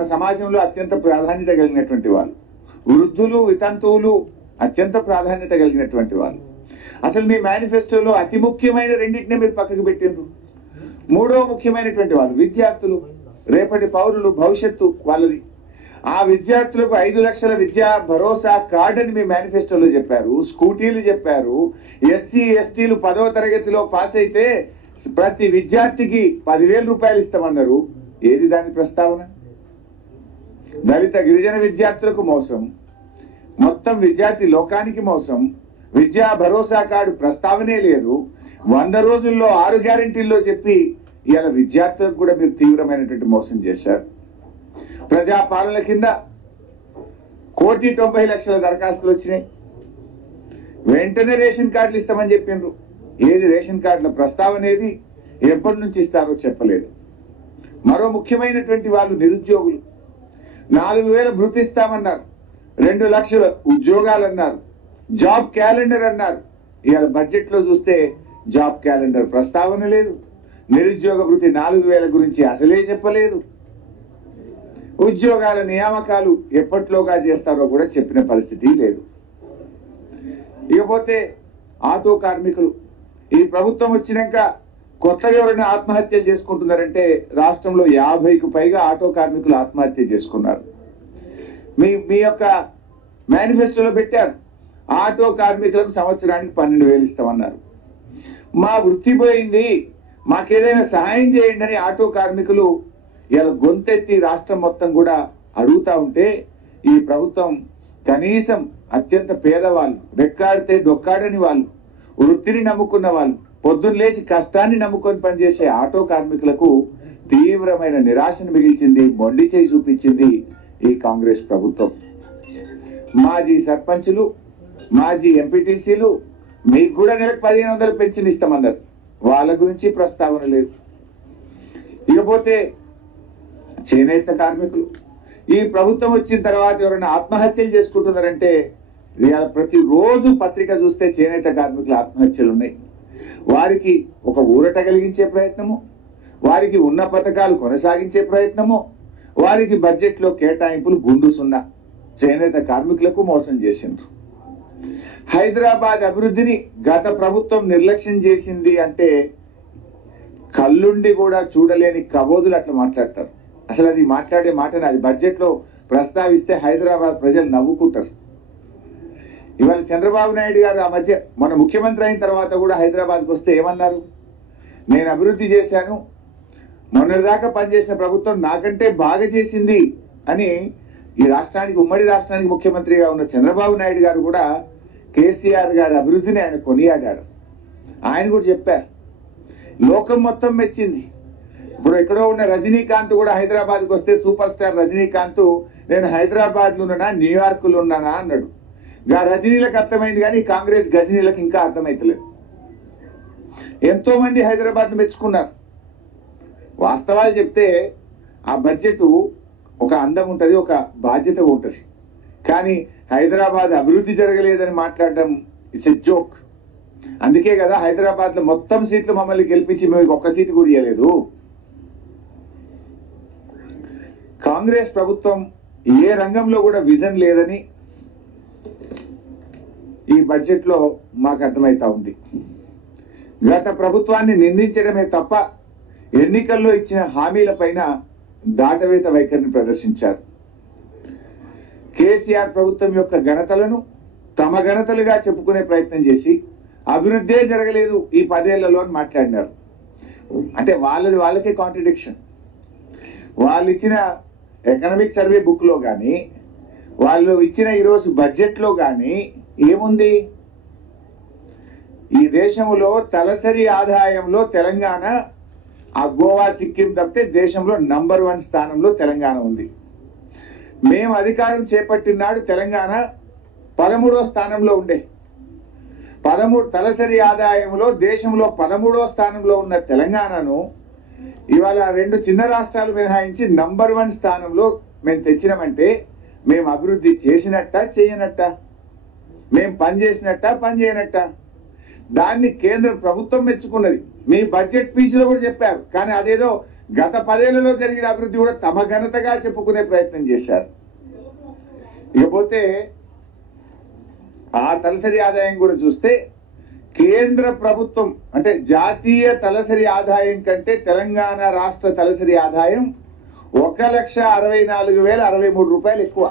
మన సమాజంలో అత్యంత ప్రాధాన్యత కలిగినటువంటి వాళ్ళు, వృద్ధులు వితంతువులు అత్యంత ప్రాధాన్యత కలిగినటువంటి వాళ్ళు. అసలు మీ మేనిఫెస్టోలో అతి ముఖ్యమైన రెండింటినే మీరు పక్కకు పెట్టిండ్రు. మూడో ముఖ్యమైనటువంటి వాళ్ళు విద్యార్థులు, రేపటి పౌరులు, భవిష్యత్తు వాళ్ళది. ఆ విద్యార్థులకు 5 లక్షల విద్యా భరోసా కార్డు అని మీ మేనిఫెస్టోలో చెప్పారు. స్కూటీలు చెప్పారు. ఎస్సీ ఎస్టీలు 10వ తరగతిలో పాస్ అయితే ప్రతి విద్యార్థికి 10,000 రూపాయలు ఇస్తామన్నారు. ఏది దాని ప్రస్తావన? దళిత గిరిజన విద్యార్థులకు మోసం, మొత్తం విద్యార్థి లోకానికి మోసం. విద్యా భరోసా కార్డు ప్రస్తావనే లేదు. 100 రోజుల్లో 6 గ్యారెంటీల్లో చెప్పి ఇవాళ విద్యార్థులకు కూడా మీరు తీవ్రమైనటువంటి మోసం చేశారు. ప్రజాపాలన కింద 1,90,00,000 దరఖాస్తులు వచ్చినాయి. వెంటనే రేషన్ కార్డులు ఇస్తామని చెప్పిండ్రు. ఏది రేషన్ కార్డుల ప్రస్తావన ఏది? ఎప్పటి నుంచి ఇస్తారో చెప్పలేదు. మరో ముఖ్యమైనటువంటి వాళ్ళు నిరుద్యోగులు. 4,000 భృతి ఇస్తామన్నారు, 2 లక్షల ఉద్యోగాలు అన్నారు, జాబ్ క్యాలెండర్ అన్నారు. ఇవాళ బడ్జెట్ లో చూస్తే జాబ్ క్యాలెండర్ ప్రస్తావన లేదు. నిరుద్యోగ భృతి 4,000 గురించి అసలే చెప్పలేదు. ఉద్యోగాల నియామకాలు ఎప్పట్లోగా చేస్తారో కూడా చెప్పిన పరిస్థితి లేదు. ఇకపోతే ఆటో కార్మికులు, ఈ ప్రభుత్వం వచ్చినాక కొత్తగా ఎవరైనా ఆత్మహత్యలు చేసుకుంటున్నారంటే రాష్ట్రంలో 50కు పైగా ఆటో కార్మికులు ఆత్మహత్య చేసుకున్నారు. మీ యొక్క మేనిఫెస్టోలో పెట్టారు, ఆటో కార్మికులకు సంవత్సరానికి 12,000 ఇస్తామన్నారు. మా వృత్తి పోయింది, మాకేదైనా సహాయం చేయండి అని ఆటో కార్మికులు ఇలా గొంతెత్తి రాష్ట్రం మొత్తం కూడా అడుగుతా ఉంటే ఈ ప్రభుత్వం కనీసం అత్యంత పేదవాళ్ళు, రెక్కాడితే డొక్కాడని వాళ్ళు, వృత్తిని నమ్ముకున్న వాళ్ళు, పొద్దున్న లేచి కష్టాన్ని నమ్ముకొని పనిచేసే ఆటో కార్మికులకు తీవ్రమైన నిరాశను మిగిల్చింది, మొండి చేయి చూపించింది ఈ కాంగ్రెస్ ప్రభుత్వం. మాజీ సర్పంచులు, మాజీ ఎంపీటీసీలు మీకు కూడా నెలకు 1,500 పెన్షన్ ఇస్తామన్నారు. వాళ్ళ గురించి ప్రస్తావన లేదు. ఇకపోతే చేనేత కార్మికులు, ఈ ప్రభుత్వం వచ్చిన తర్వాత ఎవరైనా ఆత్మహత్యలు చేసుకుంటున్నారంటే ప్రతిరోజు పత్రిక చూస్తే చేనేత కార్మికుల ఆత్మహత్యలు ఉన్నాయి. వారికి ఒక ఊరట కలిగించే ప్రయత్నము, వారికి ఉన్న పథకాలు కొనసాగించే ప్రయత్నము, వారికి బడ్జెట్ లో కేటాయింపులు గుండు సున్నా. చేనేత కార్మికులకు మోసం చేసిండ్రు. హైదరాబాద్ అభివృద్ధిని గత ప్రభుత్వం నిర్లక్ష్యం చేసింది అంటే కళ్ళుండి కూడా చూడలేని కబోదులు అట్లా మాట్లాడతారు. అసలు అది మాట్లాడే మాటని అది బడ్జెట్ లో ప్రస్తావిస్తే హైదరాబాద్ ప్రజలు నవ్వుకుంటారు. ఇవాళ చంద్రబాబు నాయుడు గారు ఆ మధ్య మన ముఖ్యమంత్రి అయిన తర్వాత కూడా హైదరాబాద్కి వస్తే ఏమన్నారు? నేను అభివృద్ధి చేశాను, మొన్నటిదాకా పనిచేసిన ప్రభుత్వం నాకంటే బాగా చేసింది అని ఈ రాష్ట్రానికి, ఉమ్మడి రాష్ట్రానికి ముఖ్యమంత్రిగా ఉన్న చంద్రబాబు నాయుడు గారు కూడా కేసీఆర్ గారి అభివృద్ధిని ఆయన కొనియాడారు. ఆయన కూడా చెప్పారు, లోకం మొత్తం మెచ్చింది. ఇప్పుడు ఎక్కడో ఉన్న రజనీకాంత్ కూడా హైదరాబాద్కి వస్తే సూపర్ స్టార్ రజనీకాంత్ నేను హైదరాబాద్ లో ఉన్నానా న్యూయార్క్ లో ఉన్నానా అన్నాడు. రజనీలకు అర్థమైంది కానీ కాంగ్రెస్ గజనీలకు ఇంకా అర్థమైతలేదు. ఎంతో మంది హైదరాబాద్ మెచ్చుకున్నారు. వాస్తవాలు చెప్తే ఆ బడ్జెట్ ఒక అందం ఉంటది, ఒక బాధ్యత ఉంటది. కానీ హైదరాబాద్ అభివృద్ధి జరగలేదని మాట్లాడడం ఇట్స్ ఎ జోక్. అందుకే కదా హైదరాబాద్ లో మొత్తం సీట్లు మమ్మల్ని గెలిపించి మేము ఒక్క సీటు కూడా ఇవ్వలేదు. కాంగ్రెస్ ప్రభుత్వం ఏ రంగంలో కూడా విజన్ లేదని ఈ బడ్జెట్ లో మాకు అర్థమైతా ఉంది. గత ప్రభుత్వాన్ని నిందించడమే తప్ప ఎన్నికల్లో ఇచ్చిన హామీల పైన దాటవేత వైఖరిని ప్రదర్శించారు. కేసీఆర్ ప్రభుత్వం యొక్క ఘనతలను తమ ఘనతలుగా చెప్పుకునే ప్రయత్నం చేసి అభివృద్ధే జరగలేదు ఈ 10 ఏళ్లలో అని మాట్లాడినారు. అంటే వాళ్ళకే కాంట్రడిక్షన్. వాళ్ళు ఇచ్చిన ఎకనామిక్ సర్వే బుక్ లో కానీ వాళ్ళు ఇచ్చిన ఈరోజు బడ్జెట్ లో కానీ ఏముంది? ఈ దేశంలో తలసరి ఆదాయంలో తెలంగాణ ఆ గోవా సిక్కిం తప్పితే దేశంలో నంబర్ 1 స్థానంలో తెలంగాణ ఉంది. మేము అధికారం చేపట్టిన నాడు తెలంగాణ 13వ స్థానంలో ఉండే. 13 తలసరి ఆదాయంలో దేశంలో 13వ స్థానంలో ఉన్న తెలంగాణను ఇవాళ 2 చిన్న రాష్ట్రాలు మినహాయించి నంబర్ 1 స్థానంలో మేము తెచ్చినామంటే మేము అభివృద్ధి చేసినట్ట చేయనట్ట, మేము పని చేసినట్ట పని చేయనట్ట? దాన్ని కేంద్ర ప్రభుత్వం మెచ్చుకున్నది. మీ బడ్జెట్ స్పీచ్ లో కూడా చెప్పారు. కానీ అదేదో గత 10 ఏళ్లలో జరిగిన అభివృద్ధి కూడా తమ ఘనతగా చెప్పుకునే ప్రయత్నం చేశారు. ఇకపోతే ఆ తలసరి ఆదాయం కూడా చూస్తే కేంద్ర ప్రభుత్వం అంటే జాతీయ తలసరి ఆదాయం కంటే తెలంగాణ రాష్ట్ర తలసరి ఆదాయం 1,64,063 రూపాయలు ఎక్కువ.